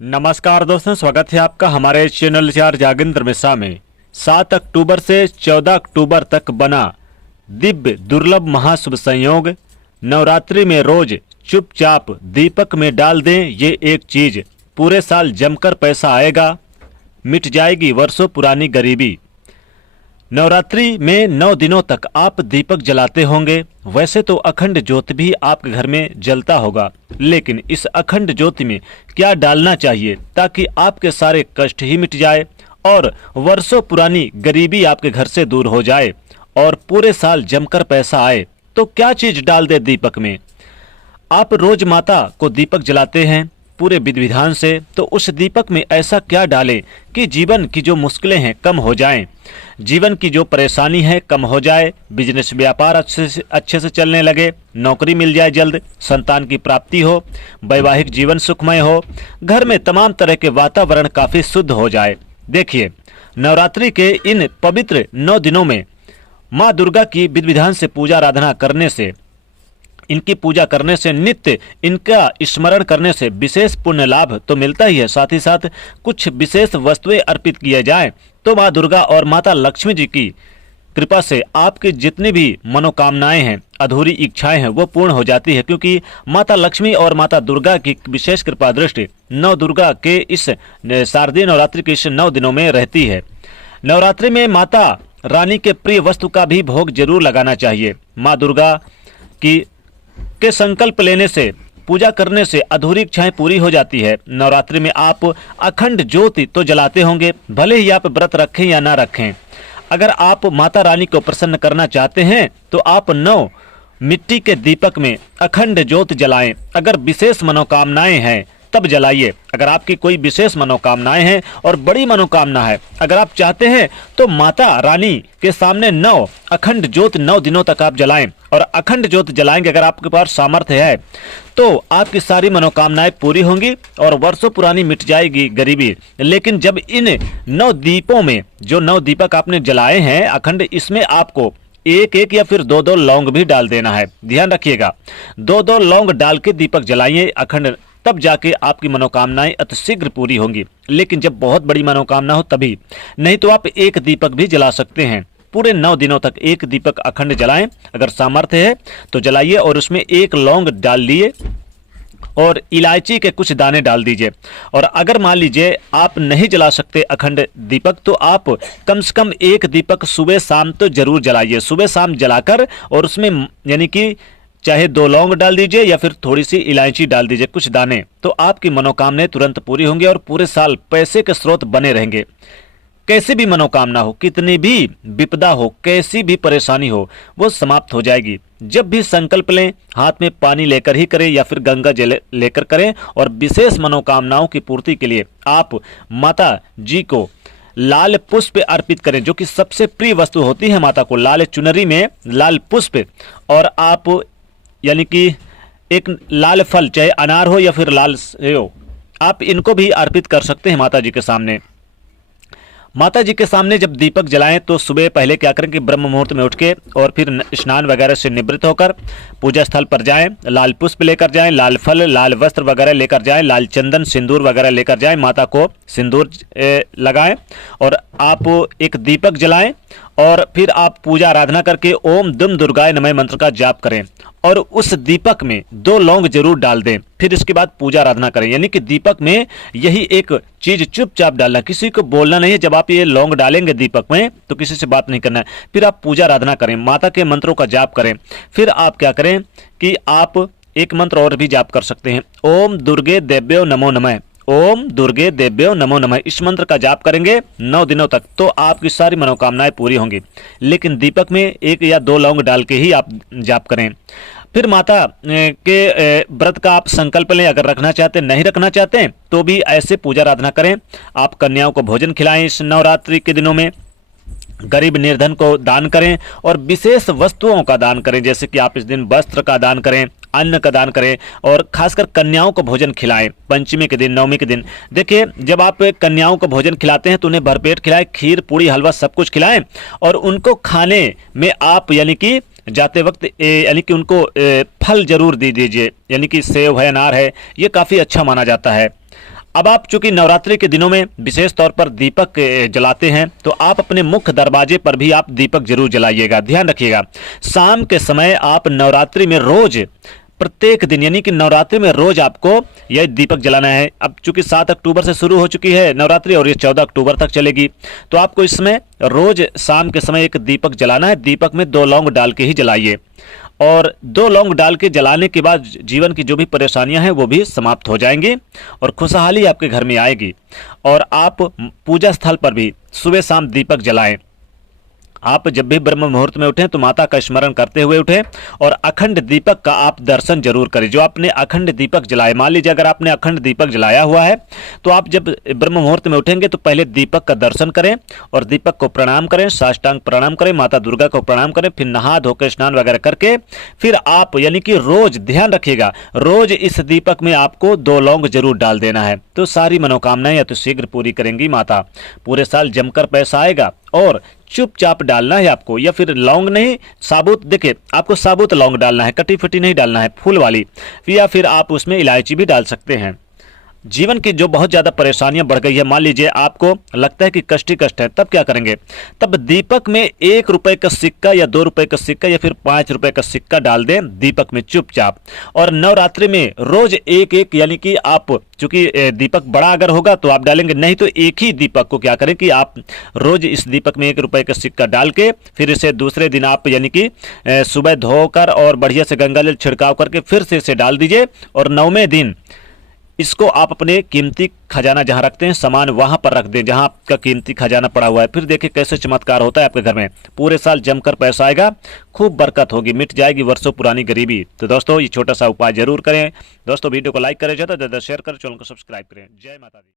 नमस्कार दोस्तों, स्वागत है आपका हमारे चैनल चार जागेंद्र मिश्रा में। 7 अक्टूबर से 14 अक्टूबर तक बना दिव्य दुर्लभ महाशुभ संयोग। नवरात्रि में रोज चुपचाप दीपक में डाल दें ये एक चीज, पूरे साल जमकर पैसा आएगा, मिट जाएगी वर्षों पुरानी गरीबी। नवरात्रि में 9 दिनों तक आप दीपक जलाते होंगे। वैसे तो अखंड ज्योति भी आपके घर में जलता होगा, लेकिन इस अखंड ज्योति में क्या डालना चाहिए ताकि आपके सारे कष्ट ही मिट जाए और वर्षों पुरानी गरीबी आपके घर से दूर हो जाए और पूरे साल जमकर पैसा आए? तो क्या चीज डाल दे दीपक में? आप रोज माता को दीपक जलाते हैं पूरे विधि विधान से, तो उस दीपक में ऐसा क्या डालें कि जीवन की जो मुश्किलें हैं कम हो जाएं, जीवन की जो परेशानी है कम हो जाए, बिजनेस व्यापार अच्छे से चलने लगे, नौकरी मिल जाए जल्द, संतान की प्राप्ति हो, वैवाहिक जीवन सुखमय हो, घर में तमाम तरह के वातावरण काफ़ी शुद्ध हो जाए। देखिए, नवरात्रि के इन पवित्र 9 दिनों में माँ दुर्गा की विधि विधान से पूजा आराधना करने से, इनकी पूजा करने से, नित्य इनका स्मरण करने से विशेष पुण्य लाभ तो मिलता ही है। साथ ही साथ कुछ विशेष वस्तुएं अर्पित किए जाएं तो माँ दुर्गा और माता लक्ष्मी जी की कृपा से आपकी जितनी भी मनोकामनाएं हैं, अधूरी इच्छाएं हैं, वो पूर्ण हो जाती है, क्योंकि माता लक्ष्मी और माता दुर्गा की विशेष कृपा दृष्टि नव दुर्गा के इस शारदीय नवरात्रि के इस 9 दिनों में रहती है। नवरात्रि में माता रानी के प्रिय वस्तु का भी भोग जरूर लगाना चाहिए। माँ दुर्गा की के संकल्प लेने से, पूजा करने से अधूरी इच्छाएं पूरी हो जाती है। नवरात्रि में आप अखंड ज्योति तो जलाते होंगे, भले ही आप व्रत रखें या ना रखें। अगर आप माता रानी को प्रसन्न करना चाहते हैं तो आप 9 मिट्टी के दीपक में अखंड ज्योति जलाएं। अगर विशेष मनोकामनाएं हैं तब जलाइए। अगर आपकी कोई विशेष मनोकामनाएं हैं और बड़ी मनोकामना है, अगर आप चाहते हैं तो माता रानी के सामने 9 अखंड ज्योति 9 दिनों तक आप जलाएं और अखंड ज्योति जलाएंगे। अगर आपके पास सामर्थ्य है तो आपकी सारी मनोकामनाएं पूरी होंगी और वर्षों पुरानी मिट जाएगी गरीबी। लेकिन जब इन 9 दीपों में, जो 9 दीपक आपने जलाए हैं अखंड, इसमें आपको एक एक या फिर 2-2 लौंग भी डाल देना है। ध्यान रखिएगा, 2-2 लौंग डाल के दीपक जलाइए अखंड, तब जाके आपकी मनोकामनाएं अतिशीघ्र पूरी होंगी। लेकिन जब बहुत बड़ी मनोकामना हो तभी, नहीं तो आप एक दीपक भी जला सकते हैं। पूरे 9 दिनों तक एक दीपक अखंड जलाएं। अगर सामर्थ्य है तो जलाइए और उसमें 1 लौंग डाल लिए और इलायची के कुछ दाने डाल दीजिए। और अगर मान लीजिए आप नहीं जला सकते अखंड दीपक, तो आप कम से कम 1 दीपक सुबह शाम तो जरूर जलाइए। सुबह शाम जलाकर और उसमें यानी कि चाहे 2 लौंग डाल दीजिए या फिर थोड़ी सी इलायची डाल दीजिए, कुछ दाने, तो आपकी मनोकामनाएं तुरंत पूरी होंगी और पूरे साल पैसे के स्रोत बने रहेंगे। कैसी भी मनोकामना हो, कितनी भी विपदा हो, कैसी भी परेशानी हो, वो समाप्त हो जाएगी। जब भी संकल्प लें, हाथ में पानी लेकर ही करें या फिर गंगा जल लेकर करें। और विशेष मनोकामनाओं की पूर्ति के लिए आप माता जी को लाल पुष्प अर्पित करें, जो कि सबसे प्रिय वस्तु होती है माता को। लाल चुनरी में लाल पुष्प, और आप यानी कि एक लाल फल, चाहे अनार हो या फिर लाल सेव, आप इनको भी अर्पित कर सकते हैं माता जी के सामने। माता जी के सामने जब दीपक जलाएं तो सुबह पहले क्या करें कि ब्रह्म मुहूर्त में उठ के और फिर स्नान वगैरह से निवृत्त होकर पूजा स्थल पर जाएं, लाल पुष्प लेकर जाएं, लाल फल, लाल वस्त्र वगैरह लेकर जाएं, लाल चंदन सिंदूर वगैरह लेकर जाएं, माता को सिंदूर लगाएं और आप एक दीपक जलाएं और फिर आप पूजा आराधना करके ओम दुम दुर्गाय नमः मंत्र का जाप करें और उस दीपक में 2 लौंग जरूर डाल दें। फिर इसके बाद पूजा आराधना करें। यानी कि दीपक में यही एक चीज चुपचाप डालना, किसी को बोलना नहीं है। जब आप ये लौंग डालेंगे दीपक में तो किसी से बात नहीं करना है। फिर आप पूजा आराधना करें, माता के मंत्रों का जाप करें। फिर आप क्या करें कि आप एक मंत्र और भी जाप कर सकते हैं, ओम दुर्गे देव्यो नमो नमः, ओम दुर्गे देव्यो नमो नमः। इस मंत्र का जाप करेंगे 9 दिनों तक तो आपकी सारी मनोकामनाएं पूरी होंगी। लेकिन दीपक में 1 या 2 लौंग डाल के ही आप जाप करें। फिर माता के व्रत का आप संकल्प लें। अगर रखना चाहते हैं, नहीं रखना चाहते हैं तो भी ऐसे पूजा आराधना करें। आप कन्याओं को भोजन खिलाएं इस नवरात्रि के दिनों में, गरीब निर्धन को दान करें और विशेष वस्तुओं का दान करें, जैसे कि आप इस दिन वस्त्र का दान करें, अन्न का दान करें और खासकर कन्याओं को भोजन खिलाएं। पंचमी के दिन, नवमी के दिन देखिए, जब आप कन्याओं को भोजन खिलाते हैं तो उन्हें भरपेट खिलाएं, खीर पूड़ी हलवा सब कुछ खिलाएं और उनको खाने में आप यानी कि जाते वक्त यानी कि उनको फल जरूर दे दीजिए, यानी कि सेव है, अनार है, ये काफ़ी अच्छा माना जाता है। अब आप चूंकि नवरात्रि के दिनों में विशेष तौर पर दीपक जलाते हैं, तो आप अपने मुख्य दरवाजे पर भी आप दीपक जरूर जलाइएगा। ध्यान रखिएगा, शाम के समय आप नवरात्रि में रोज प्रत्येक दिन, यानी कि नवरात्रि में रोज आपको यह दीपक जलाना है। अब चूंकि 7 अक्टूबर से शुरू हो चुकी है नवरात्रि और ये 14 अक्टूबर तक चलेगी, तो आपको इसमें रोज शाम के समय एक दीपक जलाना है। दीपक में 2 लौंग डाल के ही जलाइए, और 2 लौंग डाल के जलाने के बाद जीवन की जो भी परेशानियां हैं वो भी समाप्त हो जाएंगी और खुशहाली आपके घर में आएगी। और आप पूजा स्थल पर भी सुबह शाम दीपक जलाएं। आप जब भी ब्रह्म मुहूर्त में उठें तो माता का स्मरण करते हुए उठें और अखंड दीपक का आप दर्शन जरूर करें। जो आपने अखंड दीपक जलाए, मान लीजिए अगर आपने अखंड दीपक जलाया हुआ है, तो आप जब ब्रह्म मुहूर्त में उठेंगे तो पहले दीपक का दर्शन करें और दीपक को प्रणाम करें, साष्टांग प्रणाम करें, माता दुर्गा को प्रणाम करें, फिर नहा धोकर स्नान वगैरह करके फिर आप, यानी कि रोज, ध्यान रखिएगा, रोज इस दीपक में आपको 2 लौंग जरूर डाल देना है। तो सारी मनोकामनाएं या तो शीघ्र पूरी करेंगी माता, पूरे साल जमकर पैसा आएगा। और चुपचाप डालना है आपको, या फिर लौंग नहीं, साबुत, देखिए आपको साबुत लौंग डालना है, कटी फटी नहीं डालना है, फूल वाली, या फिर आप उसमें इलायची भी डाल सकते हैं। जीवन की जो बहुत ज़्यादा परेशानियां बढ़ गई है, मान लीजिए आपको लगता है कि कष्ट ही कष्ट है, तब क्या करेंगे? तब दीपक में 1 रुपए का सिक्का या 2 रुपए का सिक्का या फिर 5 रुपए का सिक्का डाल दें दीपक में चुपचाप। और नवरात्रि में रोज एक एक, यानी कि आप, चूंकि दीपक बड़ा अगर होगा तो आप डालेंगे, नहीं तो एक ही दीपक को क्या करें कि आप रोज इस दीपक में 1 रुपए का सिक्का डाल के फिर इसे दूसरे दिन आप, यानी कि सुबह धोकर और बढ़िया से गंगा जल छिड़काव करके फिर से इसे डाल दीजिए। और 9वें दिन इसको आप अपने कीमती खजाना जहां रखते हैं सामान, वहां पर रख दें जहां आपका कीमती खजाना पड़ा हुआ है। फिर देखिए कैसे चमत्कार होता है आपके घर में, पूरे साल जमकर पैसा आएगा, खूब बरकत होगी, मिट जाएगी वर्षों पुरानी गरीबी। तो दोस्तों ये छोटा सा उपाय जरूर करें। दोस्तों वीडियो को लाइक करें, ज़्यादा से ज़्यादा शेयर करें, चैनल को सब्सक्राइब करें। जय माता दी।